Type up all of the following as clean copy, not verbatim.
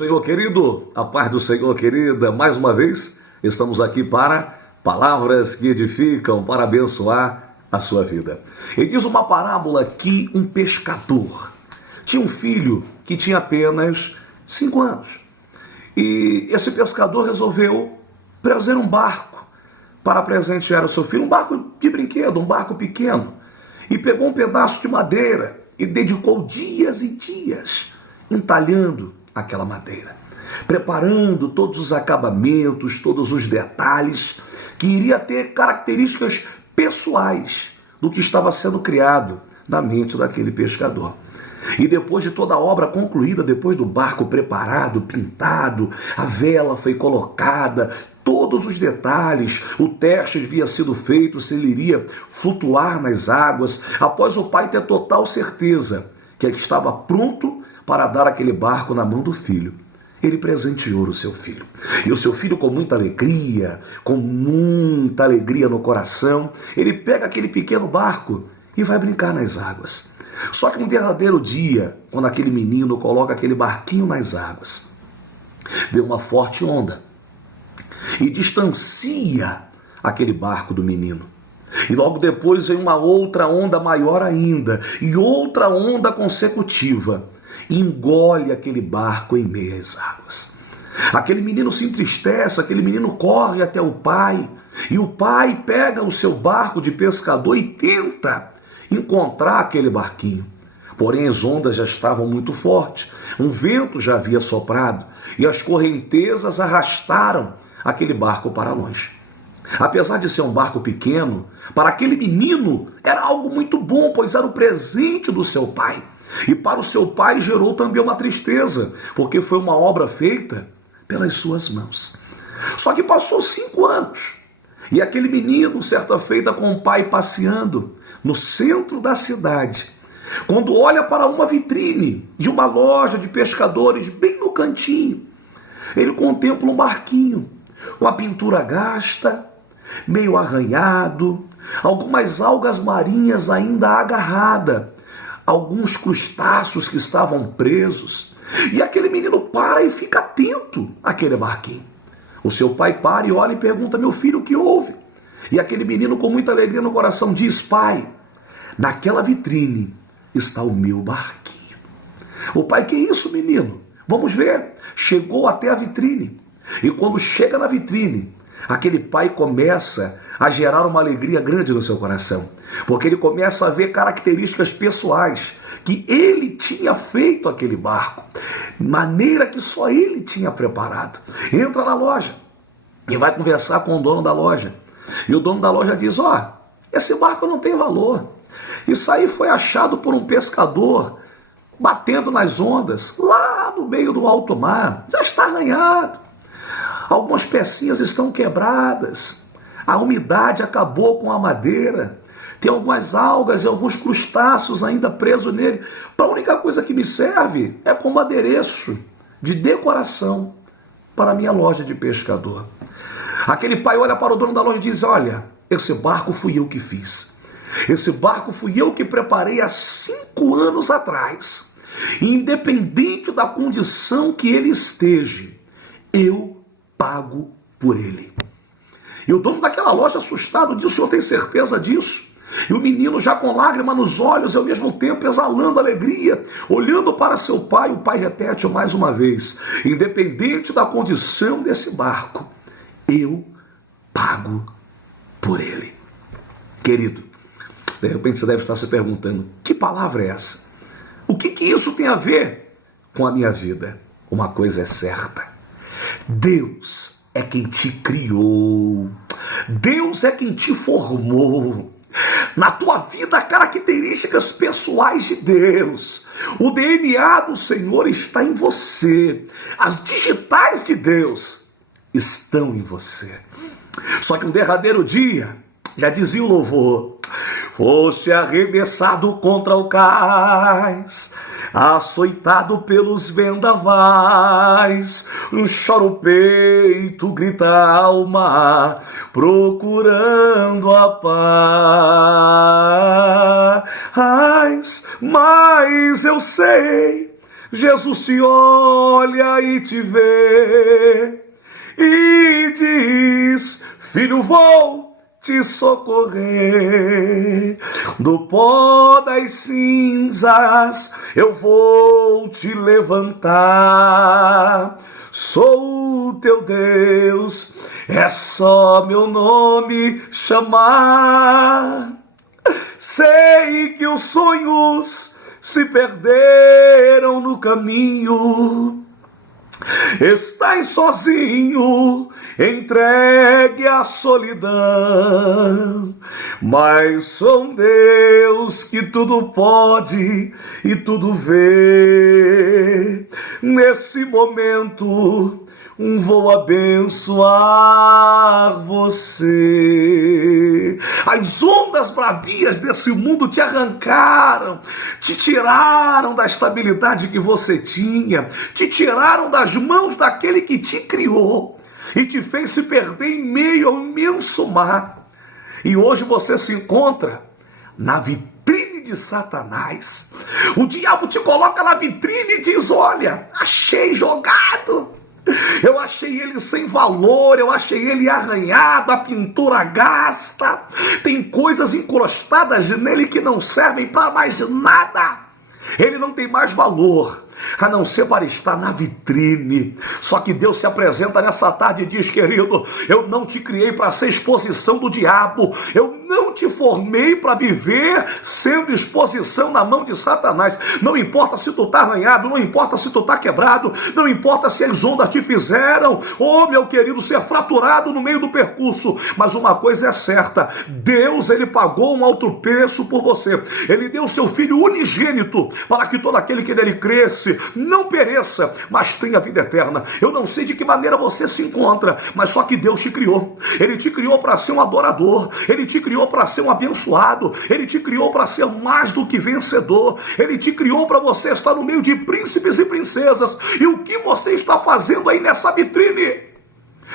Senhor querido, a paz do Senhor querida, mais uma vez estamos aqui para palavras que edificam, para abençoar a sua vida. E diz uma parábola que um pescador tinha um filho que tinha apenas 5 anos. E esse pescador resolveu trazer um barco para presentear o seu filho, um barco de brinquedo, um barco pequeno. E pegou um pedaço de madeira e dedicou dias e dias entalhando aquela madeira, preparando todos os acabamentos, todos os detalhes, que iria ter características pessoais do que estava sendo criado na mente daquele pescador. E depois de toda a obra concluída, depois do barco preparado, pintado, a vela foi colocada, todos os detalhes, o teste havia sido feito se ele iria flutuar nas águas, após o pai ter total certeza que ele estava pronto para dar aquele barco na mão do filho. Ele presenteou o seu filho. E o seu filho, com muita alegria no coração, ele pega aquele pequeno barco e vai brincar nas águas. Só que no derradeiro dia, quando aquele menino coloca aquele barquinho nas águas, vem uma forte onda e distancia aquele barco do menino. E logo depois vem uma outra onda maior ainda, e outra onda consecutiva, e engole aquele barco em meio às águas. Aquele menino se entristece, aquele menino corre até o pai, e o pai pega o seu barco de pescador e tenta encontrar aquele barquinho. Porém, as ondas já estavam muito fortes, um vento já havia soprado, e as correntezas arrastaram aquele barco para longe. Apesar de ser um barco pequeno, para aquele menino era algo muito bom, pois era o presente do seu pai. E para o seu pai gerou também uma tristeza, porque foi uma obra feita pelas suas mãos. Só que passou 5 anos, e aquele menino, certa feita com o pai passeando no centro da cidade, quando olha para uma vitrine de uma loja de pescadores bem no cantinho, ele contempla um barquinho com a pintura gasta, meio arranhado, algumas algas marinhas ainda agarradas, alguns crustáceos que estavam presos. E aquele menino para e fica atento àquele barquinho. O seu pai para e olha e pergunta: meu filho, o que houve? E aquele menino, com muita alegria no coração, diz: pai, naquela vitrine está o meu barquinho. O pai: que isso, menino? Vamos ver. Chegou até a vitrine. E quando chega na vitrine, aquele pai começa a gerar uma alegria grande no seu coração, porque ele começa a ver características pessoais que ele tinha feito aquele barco, maneira que só ele tinha preparado. Entra na loja e vai conversar com o dono da loja. E o dono da loja diz: esse barco não tem valor. Isso aí foi achado por um pescador batendo nas ondas, lá no meio do alto mar. Já está arranhado. Algumas pecinhas estão quebradas. A umidade acabou com a madeira. Tem algumas algas e alguns crustáceos ainda presos nele. A única coisa que me serve é como adereço de decoração para a minha loja de pescador. Aquele pai olha para o dono da loja e diz: olha, esse barco fui eu que fiz. Esse barco fui eu que preparei há 5 anos atrás. E independente da condição que ele esteja, eu pago por ele. E o dono daquela loja, assustado, disse: o senhor tem certeza disso? E o menino, já com lágrima nos olhos e ao mesmo tempo exalando alegria, olhando para seu pai, o pai repete mais uma vez: independente da condição desse barco, eu pago por ele. Querido, de repente você deve estar se perguntando: que palavra é essa? O que isso tem a ver com a minha vida? Uma coisa é certa: Deus é quem te criou. Deus é quem te formou. Na tua vida, características pessoais de Deus. O DNA do Senhor está em você. As digitais de Deus estão em você. Só que no derradeiro dia, já dizia o louvor: foste arremessado contra o cais, açoitado pelos vendavais, chora o peito, grita a alma, procurando a paz. Mas eu sei Jesus te olha e te vê e diz: filho, vou te socorrer. Do pó das cinzas eu vou te levantar. Sou o teu Deus, é só meu nome chamar. Sei que os sonhos se perderam no caminho. Estás sozinho, entregue à solidão, mas sou um Deus que tudo pode e tudo vê. Nesse momento vou abençoar você. As ondas bravias desse mundo te arrancaram, te tiraram da estabilidade que você tinha, te tiraram das mãos daquele que te criou e te fez se perder em meio ao imenso mar. E hoje você se encontra na vitrine de Satanás. O diabo te coloca na vitrine e diz: olha, achei jogado. Eu achei ele sem valor, eu achei ele arranhado, a pintura gasta, tem coisas encrostadas nele que não servem para mais nada. Ele não tem mais valor, a não ser para estar na vitrine. Só que Deus se apresenta nessa tarde e diz: querido, eu não te criei para ser exposição do diabo, eu não te formei para viver sendo exposição na mão de Satanás. Não importa se tu está arranhado, não importa se tu está quebrado, não importa se as ondas te fizeram, meu querido, ser fraturado no meio do percurso, mas uma coisa é certa: Deus, ele pagou um alto preço por você. Ele deu seu Filho unigênito para que todo aquele que nele cresce não pereça, mas tenha vida eterna. Eu não sei de que maneira você se encontra, mas só que Deus te criou. Ele te criou para ser um adorador, ele te criou para ser um abençoado, ele te criou para ser mais do que vencedor, ele te criou para você estar no meio de príncipes e princesas. E o que você está fazendo aí nessa vitrine?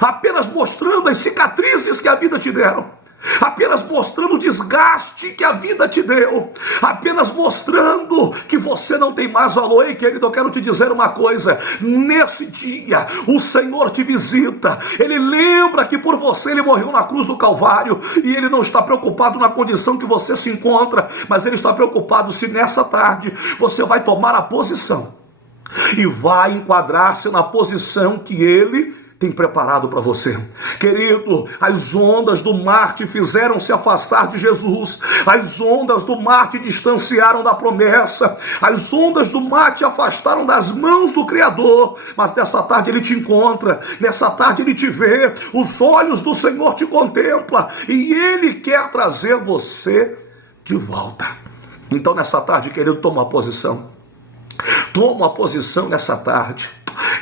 Apenas mostrando as cicatrizes que a vida te deram, apenas mostrando o desgaste que a vida te deu, apenas mostrando que você não tem mais valor. Ei, querido, eu quero te dizer uma coisa: nesse dia o Senhor te visita, ele lembra que por você ele morreu na cruz do Calvário, e ele não está preocupado na condição que você se encontra, mas ele está preocupado se nessa tarde você vai tomar a posição e vai enquadrar-se na posição que ele tem preparado para você. Querido, as ondas do mar te fizeram se afastar de Jesus, as ondas do mar te distanciaram da promessa, as ondas do mar te afastaram das mãos do Criador, mas nessa tarde ele te encontra, nessa tarde ele te vê, os olhos do Senhor te contemplam e ele quer trazer você de volta. Então nessa tarde, querido, toma uma posição nessa tarde.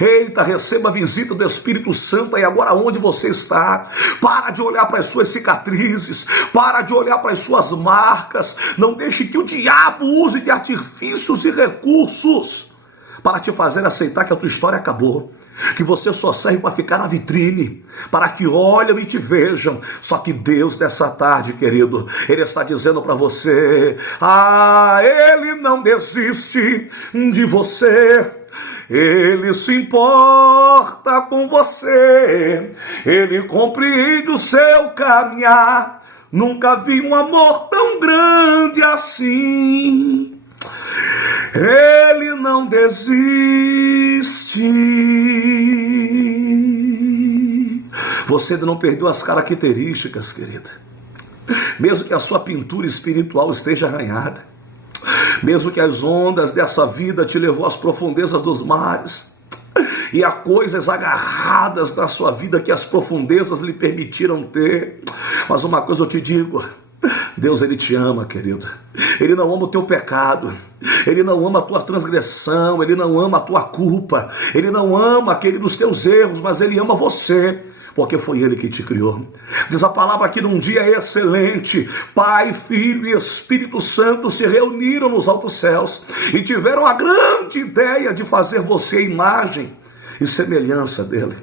Eita, receba a visita do Espírito Santo aí agora onde você está. Para de olhar para as suas cicatrizes, para de olhar para as suas marcas. Não deixe que o diabo use de artifícios e recursos para te fazer aceitar que a tua história acabou, que você só serve para ficar na vitrine, para que olhem e te vejam. Só que Deus, nessa tarde, querido, ele está dizendo para você: ele não desiste de você, ele se importa com você, ele compreende o seu caminhar. Nunca vi um amor tão grande assim. Ele não desiste. Você ainda não perdeu as características, querida. Mesmo que a sua pintura espiritual esteja arranhada, mesmo que as ondas dessa vida te levou às profundezas dos mares, e há coisas agarradas na sua vida que as profundezas lhe permitiram ter, mas uma coisa eu te digo: Deus, ele te ama, querido. Ele não ama o teu pecado, ele não ama a tua transgressão, ele não ama a tua culpa, ele não ama, querido, os teus erros, mas ele ama você, porque foi ele que te criou. Diz a palavra que num dia excelente, Pai, Filho e Espírito Santo se reuniram nos altos céus e tiveram a grande ideia de fazer você a imagem e semelhança dele.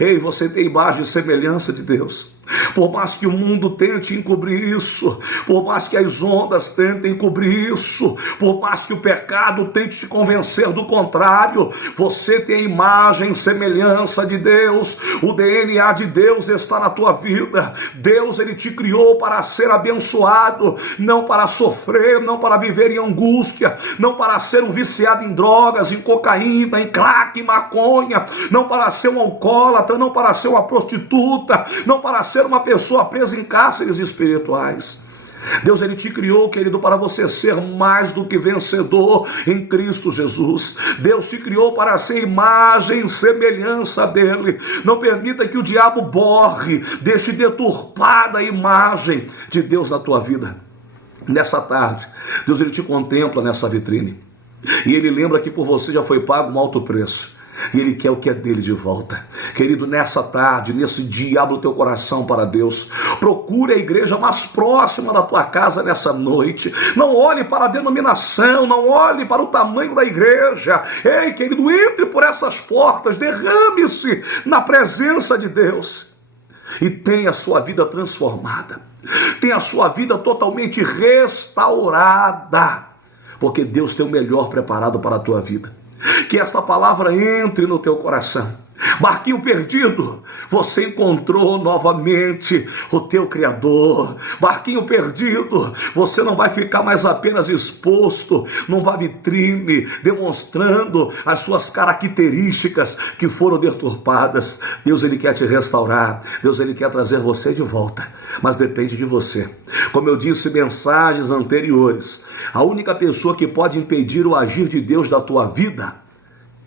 Ei, você tem imagem e semelhança de Deus. Por mais que o mundo tente encobrir isso, por mais que as ondas tentem cobrir isso, por mais que o pecado tente te convencer do contrário, você tem a imagem e semelhança de Deus, o DNA de Deus está na tua vida. Deus, ele te criou para ser abençoado, não para sofrer, não para viver em angústia, não para ser um viciado em drogas, em cocaína, em crack, em maconha, não para ser um alcoólatra, não para ser uma prostituta, não para ser uma pessoa presa em cárceres espirituais. Deus, ele te criou, querido, para você ser mais do que vencedor em Cristo Jesus. Deus te criou para ser imagem e semelhança dele. Não permita que o diabo borre, deixe deturpada a imagem de Deus na tua vida. Nessa tarde, Deus, ele te contempla nessa vitrine, e ele lembra que por você já foi pago um alto preço, e ele quer o que é dele de volta. Querido, nessa tarde, nesse dia, abra o teu coração para Deus. Procure a igreja mais próxima da tua casa nessa noite. Não olhe para a denominação, não olhe para o tamanho da igreja. Ei, querido, entre por essas portas, derrame-se na presença de Deus e tenha a sua vida transformada, tenha a sua vida totalmente restaurada, porque Deus tem o melhor preparado para a tua vida. Que esta palavra entre no teu coração. Barquinho perdido, você encontrou novamente o teu Criador. Barquinho perdido, você não vai ficar mais apenas exposto numa vitrine, demonstrando as suas características que foram deturpadas. Deus, ele quer te restaurar. Deus, ele quer trazer você de volta, mas depende de você. Como eu disse em mensagens anteriores, a única pessoa que pode impedir o agir de Deus da tua vida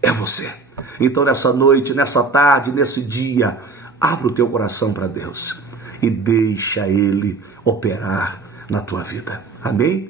é você. Então, nessa noite, nessa tarde, nesse dia, abra o teu coração para Deus e deixa ele operar na tua vida. Amém?